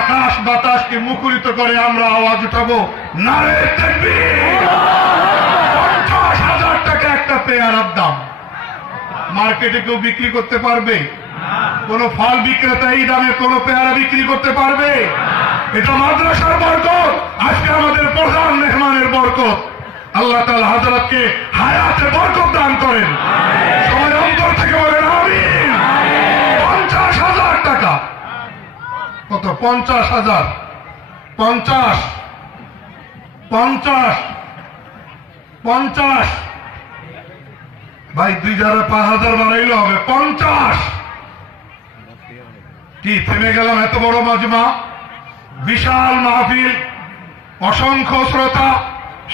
আকাশ বাতাসকে মুখরিত করে আমরা আওয়াজ উঠাবো, নারে তাকবীর। 50,000 টাকা একটা পেয়ারার দাম। মার্কেটে কেউ বিক্রি করতে পারবে? কোন ফল বিক্রেতা এই দামে কোন পেয়ারা বিক্রি করতে পারবে? এটা মাদ্রাসার বরকত, আজকে আমাদের প্রধান মেহমানের বরকত। আল্লাহ তাআলা হযরতকে হায়াতে বরকত দান করেন। সবাই অন্তর থেকে বলেন আমিন। 50,000 টাকা। কত? 50,000। 50 50 50 ভাই 2,000 বাড়াইলে হবে 50। কি থেমে গেলাম? এত বড় মাজমা, বিশাল মাহফিল, অসংখ্য শ্রোতা,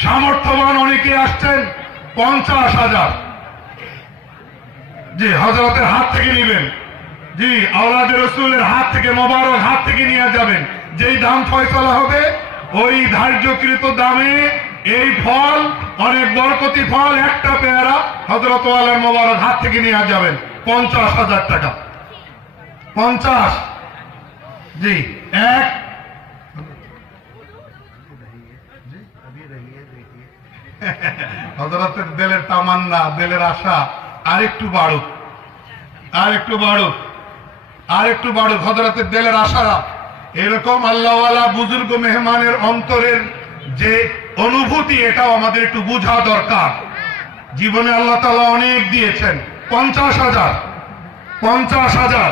সামর্থ্যবান অনেকে আসছেন। 50,000। জি, হযরতের হাত থেকে নিবেন। জি, আওলাদে রাসূলের হাত থেকে, মোবারক হাত থেকে নিয়ে যাবেন। যেই দাম ফয়সালা হবে ওই ধার্যকৃত দামে এই ফল, অনেক বরকতি ফল, একটা পেয়ারা হযরত ওয়ালার মোবারক হাত থেকে নিয়ে যাবেন। 50,000 টাকা। 50। জি, এক। হযরতের দিলের তামান্না, দিলের আশা আরেকটু বাড়ুক, আরেকটু বাড়ুক, আরেকটু বাড়ুক। হযরতের দিলের আশা এরকম আল্লাহওয়ালা বুজুর্গ মেহমানের অন্তরের যে অনুভূতি, এটাও আমাদের একটু বোঝা দরকার। জীবনে আল্লাহ তাআলা অনেক দিয়েছেন। 50,000 50,000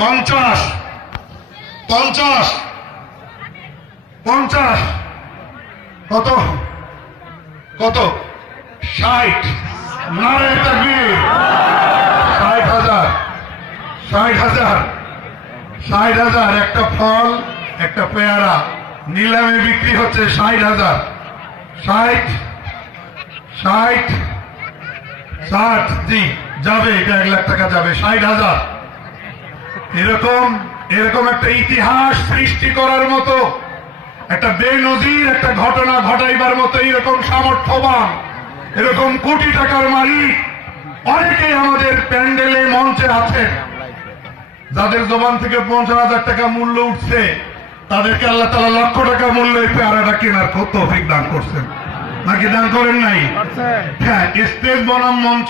50 50 50 কত? কত? 60। নারে তাকবীর। 60,000 60,000 60,000। একটা ফল, একটা পেয়ারা নিলামে বিক্রি হচ্ছে 60,000। 60 60 60। জি, যাবে, এটা 1 লাখ টাকা যাবে। 60,000। এরকম একটা ইতিহাস সৃষ্টি করার মতো, একটা বেনজির একটা ঘটনা ঘটাইবার মতো এরকম সামর্থ্যবান, এরকম কোটি টাকার মালিক অনেকেই আমাদের প্যান্ডেলে, মঞ্চে আছেন। যাদের জবান থেকে 50,000 টাকা মূল্য উঠছে, তাদেরকে আল্লাহ তাআলা লক্ষ টাকা মূল্য এই পেয়ারাটা কেনার তৌফিক দান করছেন। নাকি দান করেন নাই? হ্যাঁ, স্টেজ বনাম মঞ্চ